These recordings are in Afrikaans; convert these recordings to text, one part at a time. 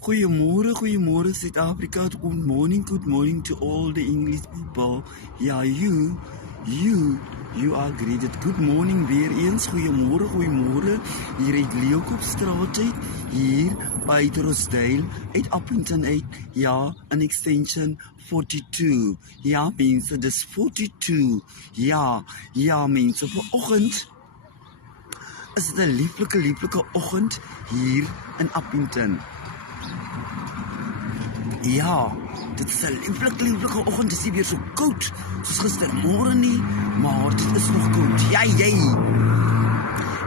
Goeiemorgen, goeiemorgen Zuid-Afrika. Good morning to all the English people. Ja, you are greeted. Good morning weer eens. Goeiemorgen, goeiemorgen. Hier uit Leeukopstraat uit, hier by Rosedale, uit Appington uit. Ja, in extension 42. Ja, mense, dis 42. Ja, mense, vanoggend is dit 'n lieflike oggend hier in Appington. Ja, dit is 'n lieflike oggend. Dit is nie weer so koud soos gistermôre nie, maar dit is nog koud. Ja, jy.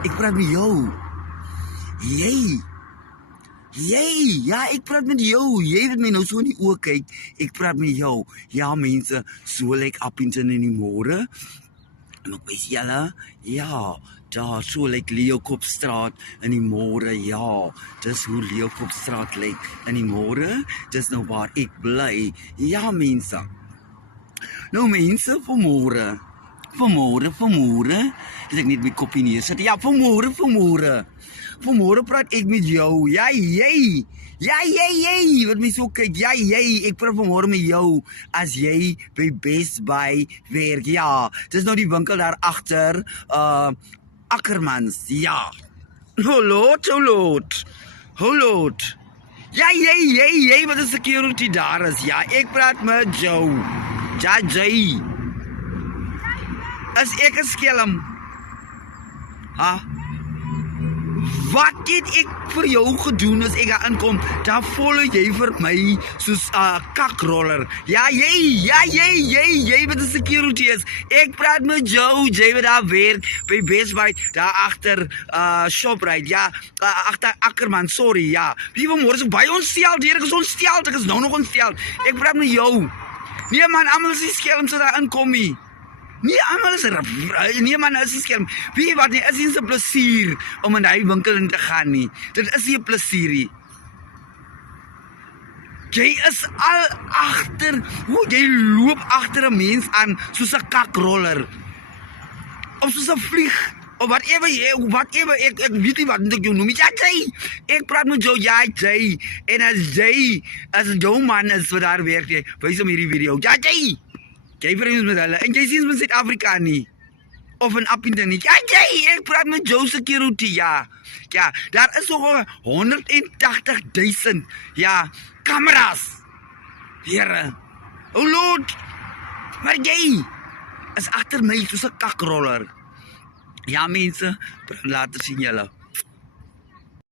Ek praat met jou. Jy. Ja, ek praat met jou. Jy wat my nou so in die oë kyk. Ek praat met jou. Ja, mense, so lyk Appington in die môre. En ek wys julle, ja, daar so lyk Leeukopstraat in die môre, ja, dis hoe Leeukopstraat lyk in die môre, dis nou waar ek bly, ja mense. Nou mense, vanmôre, het ek net my kopie neersit, ja, vanmôre praat ek met jou, ja, jy, wat my so kyk, ja, jy, ek praat vanmôre met jou, as jy by Best Buy werk, ja, dis nou die winkel daar agter, Ackermans, ja, oh Lord, ja, jy, wat is security daar is, ja, ek praat met jou, ja, jy, is ek 'n skelm, ha? Wat het ek vir jou gedoen as ek daar inkom? Dan follow jy vir my soos 'n kakroller. Ja, jy wat 'n security is. Ek praat met jou, jy wat daar werk by Best Buy, daar agter Shoprite, ja, agter Ackerman, sorry, ja. Wie vanmôre so baie ontsteld, ek is nou nog ontsteld. Ek praat met jou. Nee man, almal is nie skelm so daar inkom nie. Nee, almal is nee man, is nie skelm. Wie wat nie, is nie so plesier om in die winkel in te gaan nie. Dit is nie 'n plesier nie. Jy is al agter, jy loop agter 'n mens aan soos 'n kakroller. Of soos 'n vlieg. Of whatever, ek weet nie wat ek jou noem. Ja, jy. Ek praat met jou, ja, jy. En as jou man is wat daar werk, jy, wys hom hierdie video. Ja, jy. Jy vriend met hulle, en jy sien met Suid-Afrika nie, of in Appington nie, ja, jy, ek praat met jou security, ja, daar is ook 180.000, ja, kameras, heren, oh Lord, maar jy, is achter my soos 'n kakroller, ja mense, later sien julle.